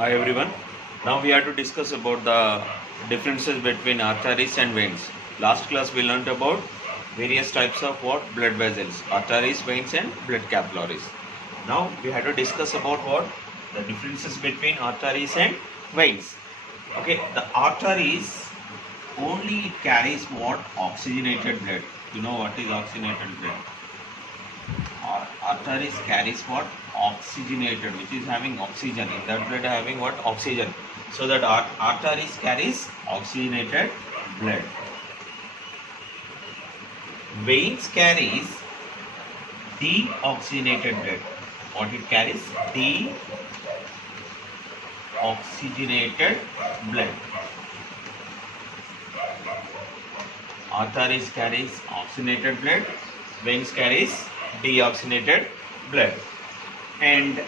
Hi everyone. Now we have to discuss about the differences between arteries and veins. Last class we learnt about various types of blood vessels, arteries, veins and blood capillaries. Now we have to discuss about the differences between arteries and veins. Okay, the arteries only it carries oxygenated blood. You know what is oxygenated blood? Arteries carries oxygenated, which is having oxygen in that blood, having oxygen, so that arteries carries oxygenated blood. Veins carries deoxygenated blood. What it carries? Deoxygenated blood. Arteries carries oxygenated blood, veins carries deoxygenated blood. And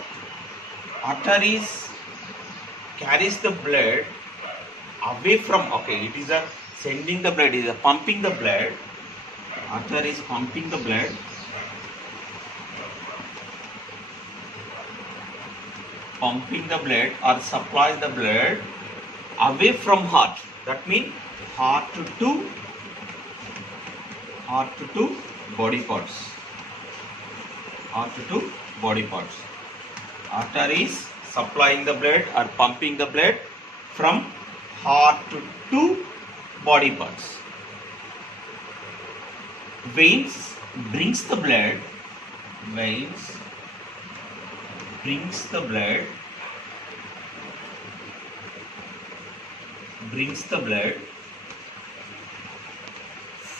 arteries carries the blood away from, it is a sending the blood, is a pumping the blood. Arteries pumping the blood or supplies the blood away from heart. That means heart to body parts. Arteries supplying the blood or pumping the blood from heart to body parts. Veins brings the blood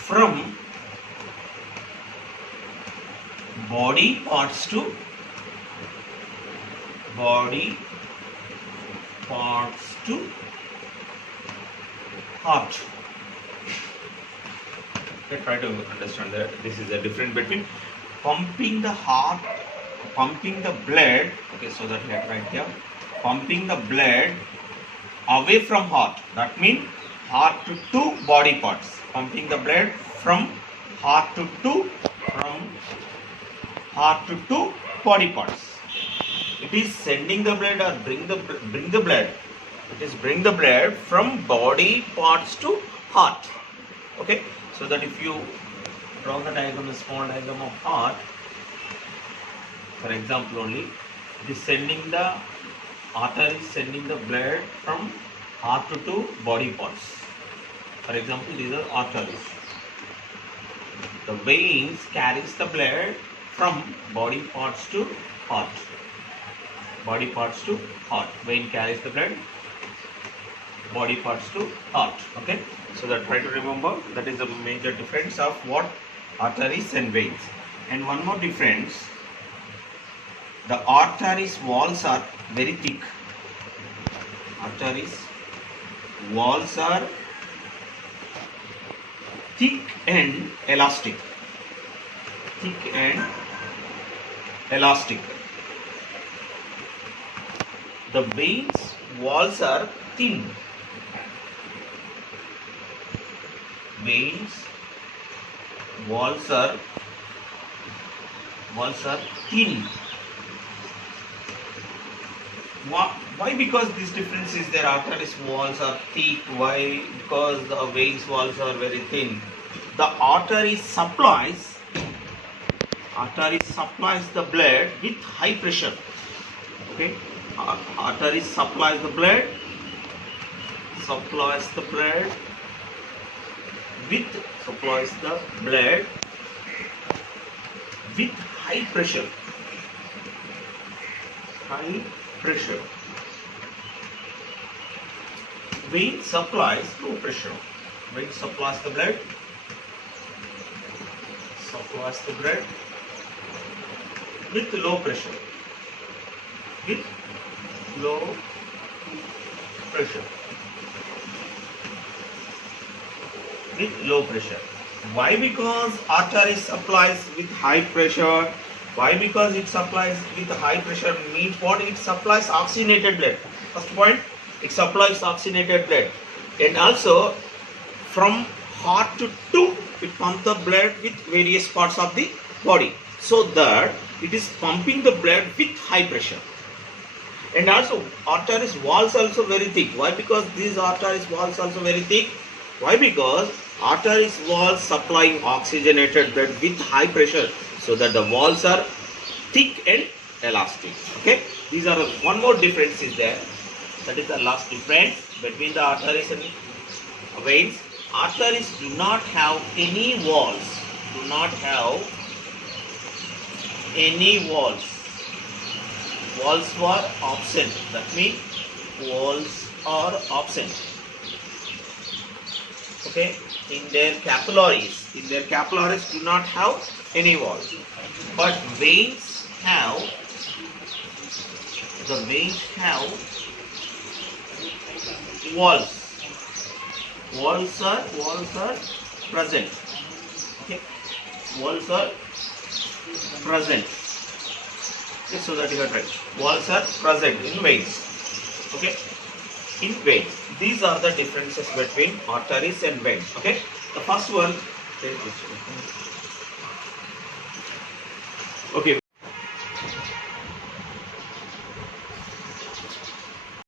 from body parts to heart. Okay, try to understand that this is the difference between pumping the blood. Okay, so that right here, pumping the blood away from heart. That means heart to body parts. Pumping the blood from heart to body parts. It is sending the blood or bring the blood. It is bring the blood from body parts to heart. Okay, so that if you draw the diagram, a small diagram of heart, for example only, it is sending the artery sending the blood from heart to body parts. For example, these are arteries. The veins carries the blood from body parts to heart. Vein carries the blood, body parts to heart. Okay, so that try to remember, that is the major difference of arteries and veins. And one more difference, the arteries walls are very thick. Arteries walls are thick and elastic. The veins walls are thin. Veins walls are thin. Why? Because this difference is there. Arteries walls are thick. Why? Because the veins walls are very thin. The artery supplies the blood with high pressure. Okay, artery supplies the blood with high pressure. Vein supplies low pressure. Vein supplies the blood with low pressure. Why? Because artery supplies with high pressure. Why? Because it supplies with high pressure means what? It supplies oxygenated blood. First point, it supplies oxygenated blood. And also from heart to it pumps the blood with various parts of the body. So that it is pumping the blood with high pressure. And also arteries walls also very thick. Why? Because these arteries walls also very thick. Why? Because arteries walls supplying oxygenated blood with high pressure, so that the walls are thick and elastic. Okay, these are one more difference is there. That is the last difference between the arteries and veins. Arteries do not have any walls. Do not have any walls. Walls were absent. That means walls are absent. Okay, in their capillaries. In their capillaries do not have any walls. But veins have. The veins have walls. Walls are present. Okay, walls are present. Okay, so that you got right. Walls are present in veins. Okay, in veins. These are the differences between arteries and veins. Okay, the first one. Okay,